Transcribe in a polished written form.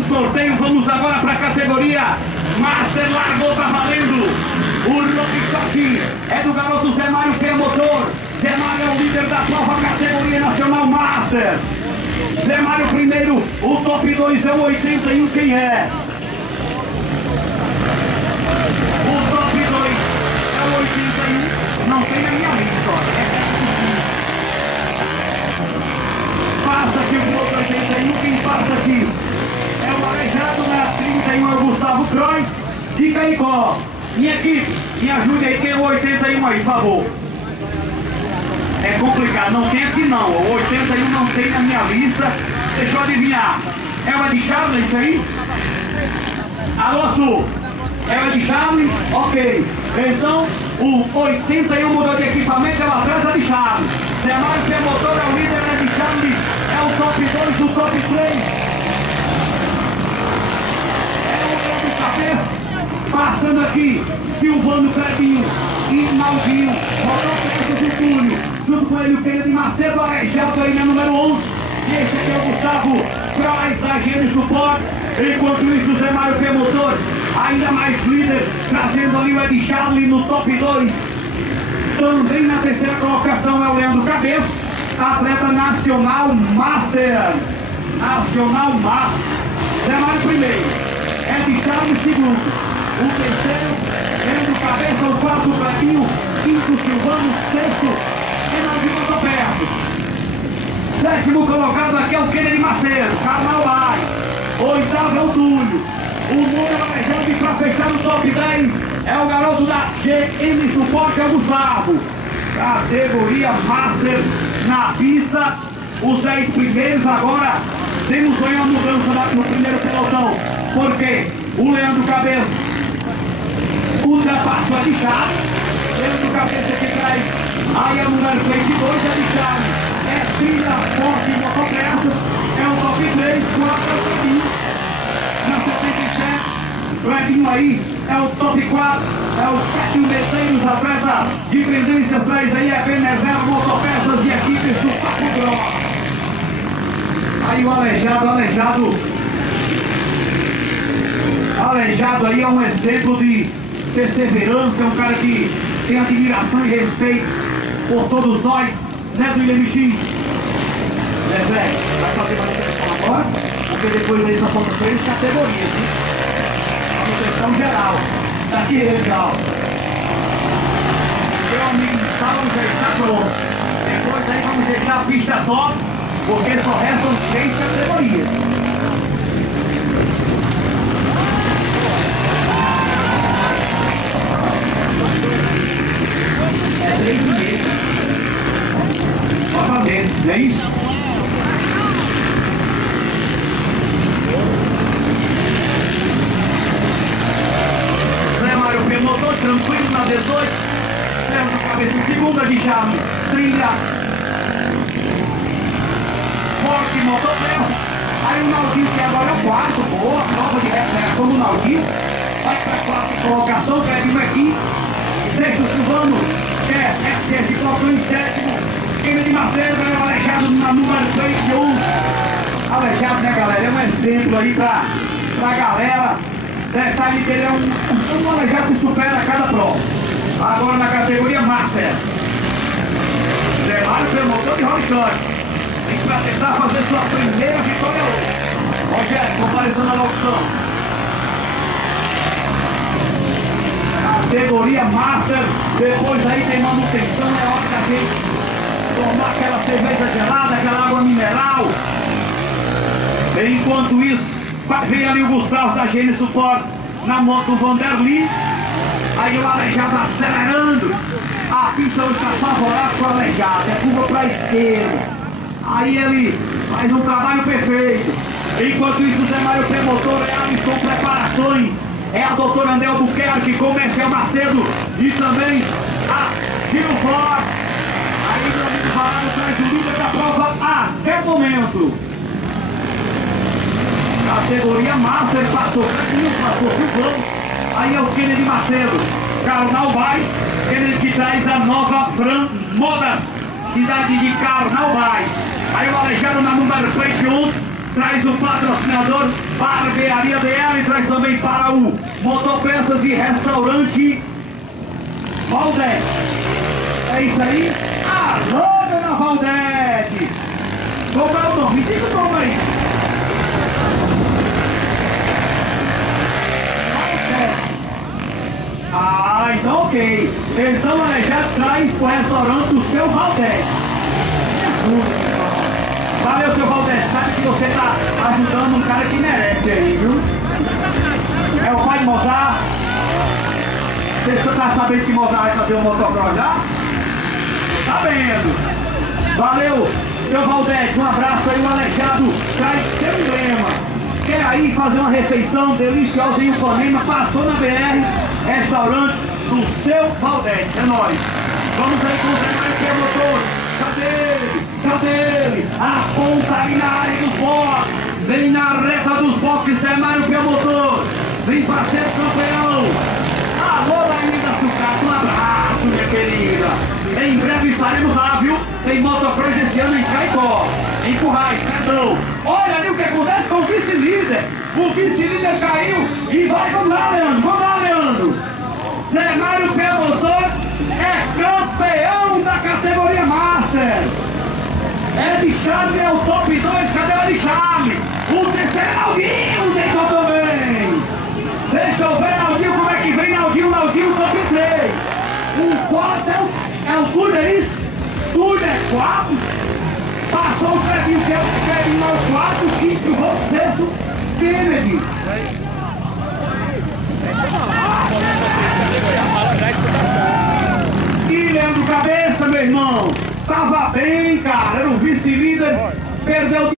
um sorteio. Vamos agora para a categoria Master. Largou, tá valendo. O Rock é do garoto Zé Mário, que é motor. Zé Mário é o líder da prova, categoria nacional Master. Zé Mário primeiro, o top 2 é o 81, quem é? O top 2 é o 81, não tem na minha lista, passa aqui o piloto 81, quem passa aqui é o Aleijado, na 31 é o Gustavo Croix de Caicó. Minha equipe, me ajude aí, quem é o 81 aí, por favor. É complicado, não tem aqui não, o 81 não tem na minha lista, deixa eu adivinhar. É o Ed Charles isso aí? Alô, Sul? É o Ed Charles? Ok. Então, o 81 mudou de equipamento, é o atleta de Charles. Zé Mário, que é motor, é o líder, é de Charles, é o top 2, o top 3. É o Leão de Cabeça. Passando aqui, Silvano Clebinho e Maldinho, motor perto do Túlio, junto com ele o Kennedy Macedo, Aleijado aí na número 11, e esse aqui é o Gustavo Croix, da GM Support. Enquanto isso, o Zé Mário, que é motor, ainda mais líder, trazendo ali o Ed Charlie no top 2. Também na terceira colocação é o Leandro Cabeça, atleta nacional Master. Nacional Master. Zé Mário primeiro, Ed Charlie segundo. O terceiro, Leandro Cabeça, o quarto, Clebinho, quinto, Silvano, sexto, Renaldinho Roberto. Sétimo colocado aqui é o Kennedy Macedo, Carnal Lai. Oitavo é o Túlio. O número Alexandre para fechar o top 10 é o garoto da GM Support, é o Gustavo. Categoria Master na pista. Os 10 primeiros agora temos uma mudança no primeiro pelotão. Porque o Leandro Cabeça ultrapassou a de Charles. Leandro Cabeça que traz aí a número 22, a de Charles é trilha forte de motopeças, é o top 3, 4 é o Clebinho. Na 77, Clebinho aí é o top 4, é o Clebinho Medeiros, atleta de pendência, traz aí a Benezero Motopeças e equipe Supaco Gross. Aí o Aleijado aí é um exemplo de perseverança, é um cara que tem admiração e respeito por todos nós, né, do IMX? Zé, vai fazer manutenção agora, porque depois aí só faltam 3 categorias, hein? Manutenção geral, daqui legal. Meu amigo, vamos deixar pronto. Depois aí vamos deixar a pista top, porque só restam 3 categorias. É 3 meses. Só fazer, não é isso? Zé Mário pilotou tranquilo na 18. Leva na cabeça segunda de chave. Trilha. Forte motopeça. Aí o Naldinho, que agora é o quarto. Boa prova de recuperação do Naldinho. Vai para a quarta colocação, Clebinho aqui. Sexto, Silvano, que é SS, colocou em sétimo. Kennedy Macedo, é o Aleijado na número 31. Aleijado, né, galera? É um exemplo aí pra galera. Detalhe que ele é um Aleijado que supera a cada prova. Agora na categoria Master. Zé Mário pelo motor de Rollshot. Tem pra tentar fazer sua primeira vitória hoje. Rogério, comparecendo na locução. Categoria Master, depois aí tem manutenção, é hora da gente tomar aquela cerveja gelada, aquela água mineral. Enquanto isso, vem ali o Gustavo da GM Support na moto Vanderly. Aí o Aleijado acelerando. A pista hoje está favorável para o Aleijado, é curva para a esquerda. Aí ele faz um trabalho perfeito. Enquanto isso, o Zé Mário Premotor é Alisson Preparações. É a doutora Andel Buquerque, Comercial Macedo e também a Gil Forte. Aí meu amigo Varado traz o líder da prova até o momento. Categoria Master, passou Clebinho, passou Silvão. Aí é o Kennedy Macedo, Carnal Vaz, Kennedy que traz a Nova Fran Modas, cidade de Carnal Vaz. Aí o Aleijado na número 21, traz o patrocinador Barbearia BR e traz também para o Motopeças e Restaurante Valdete. É isso aí? Alô, dona Valdete! Como é o nome? Diga o nome aí. Ah, então ok. Então o Aleijado traz o restaurante do seu Valdete. Valeu, seu Valdete. Sabe que você está ajudando um cara que merece aí, viu? É o pai de Mozart. Você está sabendo que Mozart vai fazer um motocross já? Sabendo. Valeu, seu Valdete. Um abraço aí. O Aleijado traz seu emblema. Quer aí fazer uma refeição deliciosa em Upanema? Passou na BR, restaurante do seu Valdete. É nóis. Vamos aí com o Zé Mário Motor. Cadê ele? Cadê ele? Aponta aí na área dos boxes. Vem na reta dos boxes, Zé Mário Motor. Vem fazer campeão. Alô, Laída Sucata. Um abraço, minha querida. Em breve estaremos lá, viu? Tem motocross esse ano em Caicó, em Currais, perdão. Olha ali o que acontece com o vice-líder. O vice-líder caiu e vai. Vamos lá, Leandro. Vamos lá, Leandro. Zé Mário Motor é campeão da categoria Master. É de chave, é o top 2. Cadê a de chave? O terceiro é Naldinho, deitou também. Deixa eu ver, Naldinho, como é que vem Naldinho, top 3. O quarto é o Túlio, é isso? Túlio é 4. Passou o Clebinho, que é o Clebinho ao 4, 5, o sexto, Kennedy. E Leandro Cabeça, meu irmão, tava bem, cara, era o vice-líder, perdeu